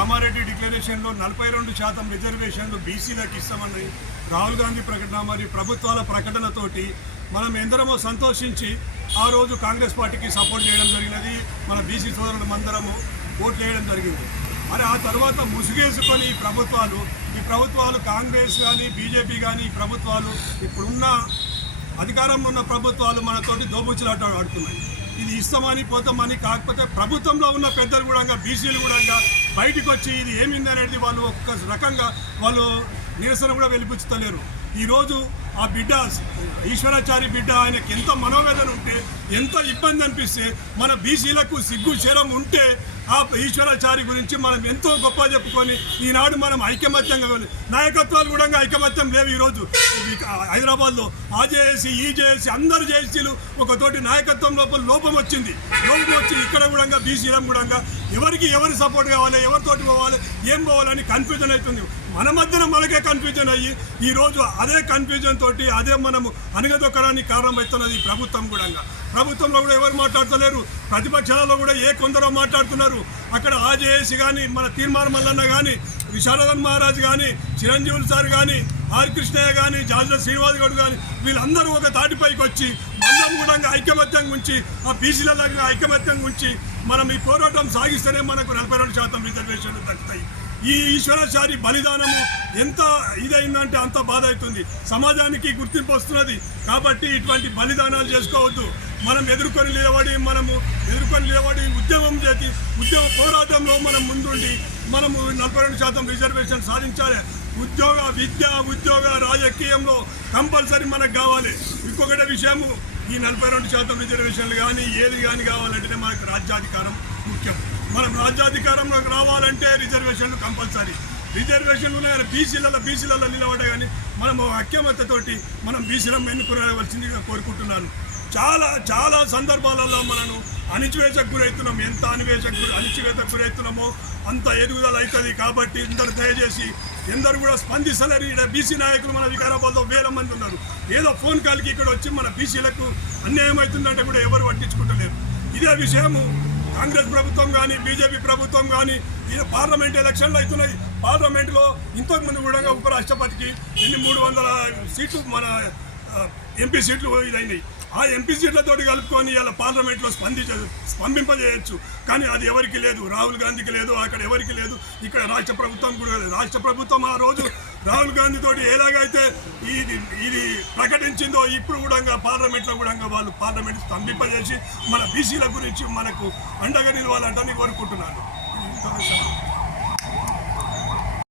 కామారెడ్డి డిక్లరేషన్లో 42% రిజర్వేషన్లు బీసీలకు ఇస్తామని రాహుల్ గాంధీ ప్రకటన మరియు ప్రభుత్వాల ప్రకటనతోటి మనం ఎందరమో సంతోషించి ఆ రోజు కాంగ్రెస్ పార్టీకి సపోర్ట్ చేయడం జరిగినది. మన బీసీ సోదరులందరము ఓట్లు వేయడం జరిగింది. మరి ఆ తర్వాత ముసుగేసుకొని ఈ ప్రభుత్వాలు కాంగ్రెస్ కానీ బీజేపీ కానీ ఈ ప్రభుత్వాలు ఇప్పుడున్న అధికారంలో ఉన్న ప్రభుత్వాలు మనతోటి దోబుచ్చులాట ఆడుతున్నాయి. ఇది ఇస్తామని పోతామని, కాకపోతే ప్రభుత్వంలో ఉన్న పెద్దలు కూడా బీసీలు కూడా బయటకు వచ్చి ఇది ఏమింది అనేది వాళ్ళు ఒక్క రకంగా వాళ్ళు నిరసన కూడా వెలిపించలేరు. ఈరోజు ఆ బిడ్డ ఈశ్వరాచారి బిడ్డ ఆయనకి ఎంత మనోవేదన ఉంటే, ఎంత ఇబ్బంది అనిపిస్తే, మన బీసీలకు సిగ్గు శరం ఉంటే ఆ ఈశ్వరాచారి గురించి మనం ఎంతో గొప్ప చెప్పుకొని ఈనాడు మనం ఐకమత్యంగా నాయకత్వాలు కూడా ఐకమత్యం లేవు. ఈరోజు హైదరాబాద్లో ఆ జేఏసీ ఈ జేఏసీ అందరు జేఏసీలు ఒకతోటి నాయకత్వం లోపం వచ్చి ఇక్కడ కూడా బీసీలం కూడా ఎవరు సపోర్ట్ కావాలి, ఎవరితోటి పోవాలి, ఏం పోవాలని కన్ఫ్యూజన్ అవుతుంది. మన మధ్యన మనకే కన్ఫ్యూజన్ అయ్యి ఈరోజు అదే కన్ఫ్యూజన్ తోటి అదే మనము అనగదొక్కడానికి కారణమవుతున్నది ప్రభుత్వం కూడా. ప్రభుత్వంలో కూడా ఎవరు మాట్లాడతలేరు, ప్రతిపక్షాలలో కూడా కొందరో మాట్లాడుతున్నారు. అక్కడ ఆజేఏసీ కానీ, మన తీర్మానం మల్లన్న కానీ, విశారదన్ మహారాజ్ కానీ, చిరంజీవులు సార్ కానీ, ఆర్ కృష్ణయ్య కానీ, జాజుల శ్రీనివాస్ గౌడ్ కానీ వీళ్ళందరూ ఒక తాటిపైకి వచ్చి అందరం కూడా ఐకమత్యంగా ఉంచి ఆ బీసీల దగ్గర ఐకమత్యంగా ఉంచి మనం ఈ పోరాటం సాగిస్తేనే మనకు 42% రిజర్వేషన్లు దక్కుతాయి. ఈ ఈశ్వరాచారి బలిదానము ఎంత ఇదైందంటే అంత బాధ అవుతుంది. సమాజానికి గుర్తింపు వస్తున్నది కాబట్టి ఇటువంటి బలిదానాలు చేసుకోవద్దు. మనం ఎదుర్కొని నిలబడి ఉద్యమం చేసి ఉద్యమ పోరాటంలో మనం ముందుండి మనము 42% రిజర్వేషన్ సాధించాలి. ఉద్యోగ రాజకీయంలో కంపల్సరీ మనకు కావాలి. ఇంకొకటి విషయము, ఈ 42% రిజర్వేషన్లు కానీ ఏది కానీ కావాలంటే మనకు రాజ్యాధికారం ముఖ్యం. మనం రాజ్యాధికారంలోకి రావాలంటే రిజర్వేషన్లు కంపల్సరీ. రిజర్వేషన్లు బీసీలలో నిలబడే కానీ మనము ఐక్యమత్యతోటి మనం బీసీలను ఎన్నుకోవాల్సిందిగా కోరుకుంటున్నాను. చాలా సందర్భాలలో మనను అణిచివేతకు గురవుతున్నాం. ఎంత అణిచివేతకు గురవుతున్నామో అంత ఎదుగుదల అవుతుంది. కాబట్టి ఇందరు దయచేసి ఎందరు కూడా స్పందిస్తలేరు. ఇక్కడ బీసీ నాయకులు మన వికారాబాద్లో 1000 మంది ఉన్నారు. ఏదో ఫోన్ కాల్కి ఇక్కడ వచ్చి మన బీసీలకు అన్యాయం అవుతుందంటే కూడా ఎవరు పట్టించుకుంటలేరు. ఇదే విషయము కాంగ్రెస్ ప్రభుత్వం కానీ బీజేపీ ప్రభుత్వం కానీ పార్లమెంట్ ఎలక్షన్లు అవుతున్నాయి. పార్లమెంట్లో ఇంతకుముందు కూడా ఉపరాష్ట్రపతికి 300 సీట్లు మన ఎంపీ సీట్లు ఇదైనాయి. ఆ ఎంపీ సీట్లతో కలుపుకొని ఇలా పార్లమెంట్లో స్పందింపజేయచ్చు. కానీ అది ఎవరికి లేదు, రాహుల్ గాంధీకి లేదు, అక్కడ ఎవరికి లేదు. ఇక్కడ రాష్ట్ర ప్రభుత్వం కూడా లేదు. రాష్ట్ర ప్రభుత్వం ఆ రోజు రాహుల్ గాంధీ తోటి ఎలాగైతే ఇది ప్రకటించిందో ఇప్పుడు కూడా పార్లమెంట్లో కూడా వాళ్ళు పార్లమెంట్ స్తంభింపజేసి మన బీసీల గురించి మనకు అండగా నిలవాలంటే కోరుకుంటున్నాను.